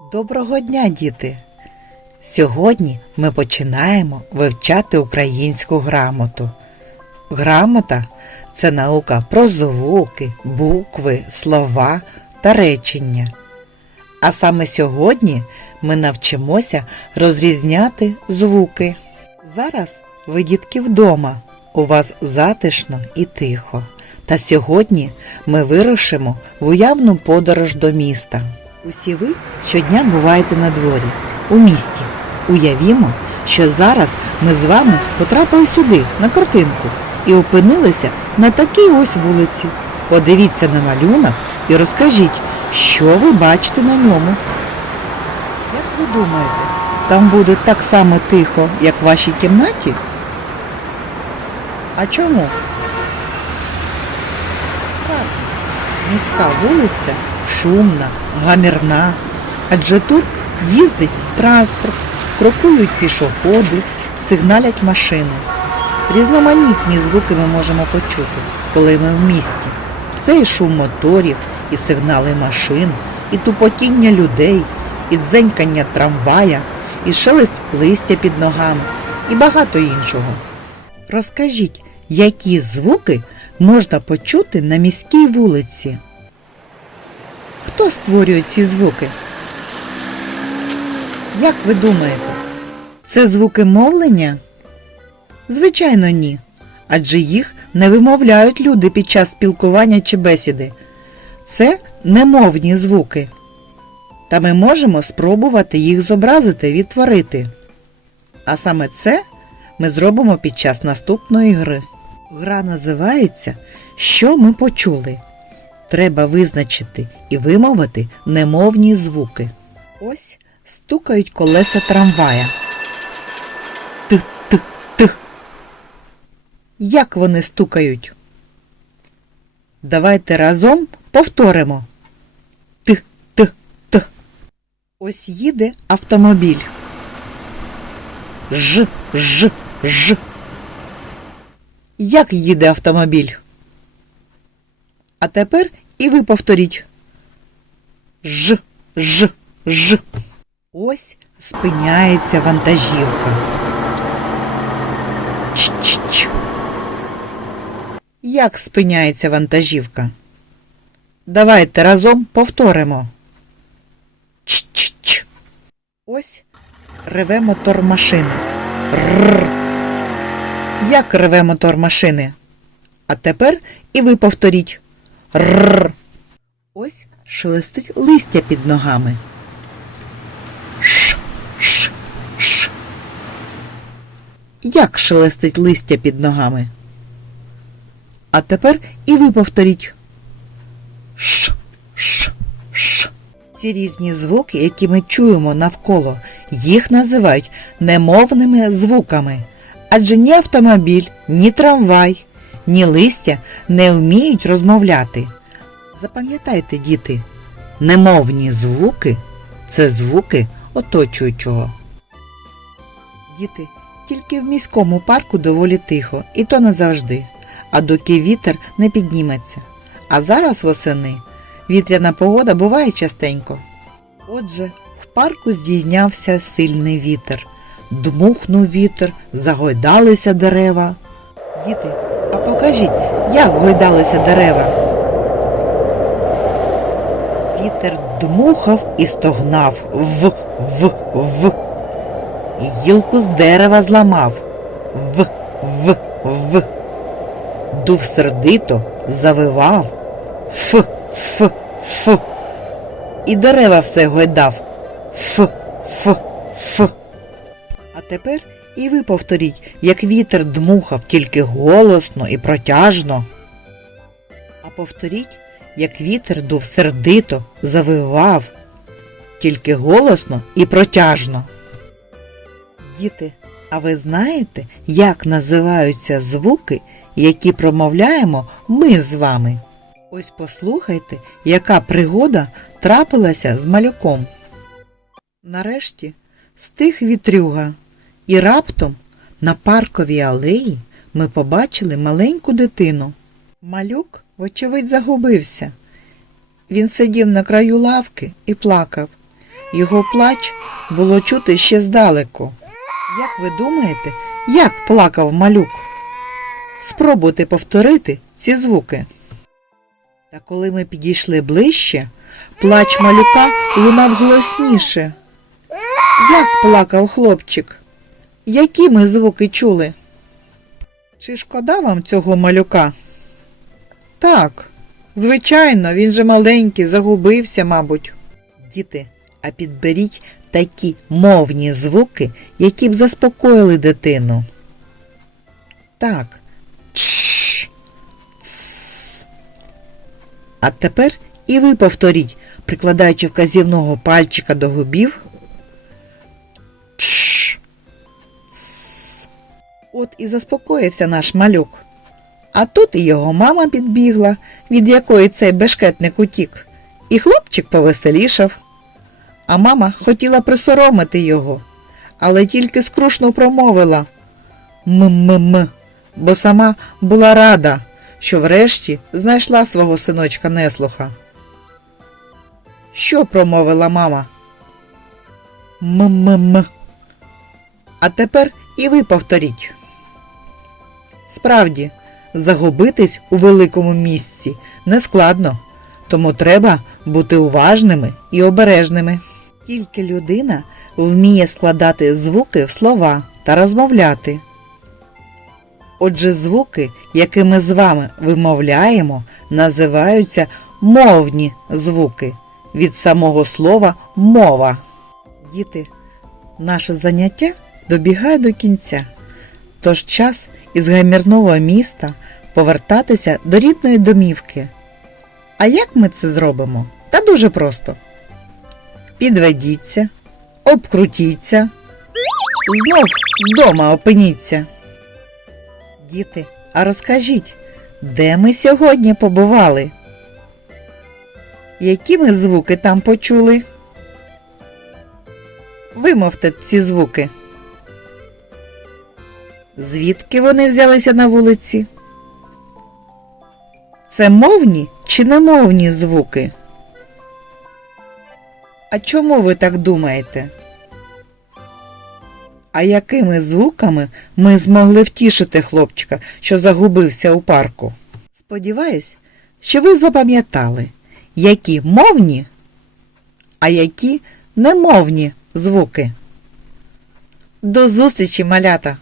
Доброго дня, діти! Сьогодні ми починаємо вивчати українську грамоту. Грамота це наука про звуки, букви, слова та речення. А саме сьогодні ми навчимося розрізняти звуки. Зараз ви дітки вдома, у вас затишно і тихо. Та сьогодні ми вирушимо в уявну подорож до міста. Усі ви щодня буваєте на дворі, у місті. Уявімо, що зараз ми з вами потрапили сюди, на картинку, і опинилися на такій ось вулиці. Подивіться на малюнок і розкажіть, що ви бачите на ньому. Як ви думаєте, там буде так само тихо, як в вашій кімнаті? А чому? Міська вулиця шумна, гамірна, адже тут їздить транспорт, крокують пішоходи, сигналять машини. Різноманітні звуки ми можемо почути, коли ми в місті. Це і шум моторів, і сигнали машин, і тупотіння людей, і дзенькання трамвая, і шелест листя під ногами, і багато іншого. Розкажіть, які звуки можна почути на міській вулиці? Хто створює ці звуки? Як ви думаєте, це звуки мовлення? Звичайно, ні. Адже їх не вимовляють люди під час спілкування чи бесіди. Це немовні звуки. Та ми можемо спробувати їх зобразити, відтворити. А саме це ми зробимо під час наступної гри. Гра називається Що ми почули. Треба визначити і вимовити немовні звуки. Ось стукають колеса трамвая. Т-т-т. Як вони стукають? Давайте разом повторимо. Т-т-т. Ось їде автомобіль. Ж, ж, ж. Як їде автомобіль? А тепер і ви повторіть. Ж, ж, ж. Ось спиняється вантажівка. Ч-ч-ч. Як спиняється вантажівка? Давайте разом повторимо. Ч-ч-ч. Ось реве мотор машини. Рр. Як реве мотор машини? А тепер і ви повторіть. Рр. Ось шелестить листя під ногами. Ш, ш, ш. Як шелестить листя під ногами? А тепер і ви повторіть. Ш, ш, ш. Ці різні звуки, які ми чуємо навколо, їх називають немовними звуками. Адже ні автомобіль, ні трамвай, ні листя не вміють розмовляти. Запам'ятайте, діти, немовні звуки це звуки оточуючого. Діти, тільки в міському парку доволі тихо, і то не завжди, а доки вітер не підніметься. А зараз восени вітряна погода буває частенько. Отже, в парку здійнявся сильний вітер. Дмухнув вітер, загойдалися дерева. Діти, а покажіть, як гойдалися дерева. Вітер дмухав і стогнав в, в, в. Гілку з дерева зламав в, в, в. Дув сердито завивав ф, ф, ф. І дерева все гойдав ф, ф, ф. А тепер і ви повторіть, як вітер дмухав тільки голосно і протяжно. А повторіть, як вітер дув сердито, завивав, тільки голосно і протяжно. Діти, а ви знаєте, як називаються звуки, які промовляємо ми з вами? Ось послухайте, яка пригода трапилася з малюком. Нарешті стих вітрюга, і раптом на парковій алеї ми побачили маленьку дитину. Малюк, вочевидь, загубився. Він сидів на краю лавки і плакав. Його плач було чути ще здалеку. Як ви думаєте, як плакав малюк? Спробуйте повторити ці звуки. Та коли ми підійшли ближче, плач малюка лунав голосніше. Як плакав хлопчик? Які ми звуки чули? Чи шкода вам цього малюка? Так, звичайно, він же маленький, загубився, мабуть. Діти, а підберіть такі мовні звуки, які б заспокоїли дитину. Так. Ц. А тепер і ви повторіть, прикладаючи вказівного пальчика до губів. І заспокоївся наш малюк. А тут і його мама підбігла, від якої цей бешкетник утік, і хлопчик повеселішав. А мама хотіла присоромити його, але тільки скрушно промовила м-м-м, бо сама була рада, що врешті знайшла свого синочка неслуха. Що промовила мама? М-м-м. А тепер і ви повторіть. Справді, загубитись у великому місці нескладно, тому треба бути уважними і обережними. Тільки людина вміє складати звуки в слова та розмовляти. Отже, звуки, які ми з вами вимовляємо, називаються мовні звуки від самого слова мова. Діти, наше заняття добігає до кінця, тож час із гамірного міста повертатися до рідної домівки. А як ми це зробимо? Та дуже просто. Підведіться, обкрутіться, знов вдома опиніться. Діти, а розкажіть, де ми сьогодні побували? Які ми звуки там почули? Вимовте ці звуки. Звідки вони взялися на вулиці? Це мовні чи немовні звуки? А чому ви так думаєте? А якими звуками ми змогли втішити хлопчика, що загубився у парку? Сподіваюсь, що ви запам'ятали, які мовні, а які немовні звуки. До зустрічі, малята!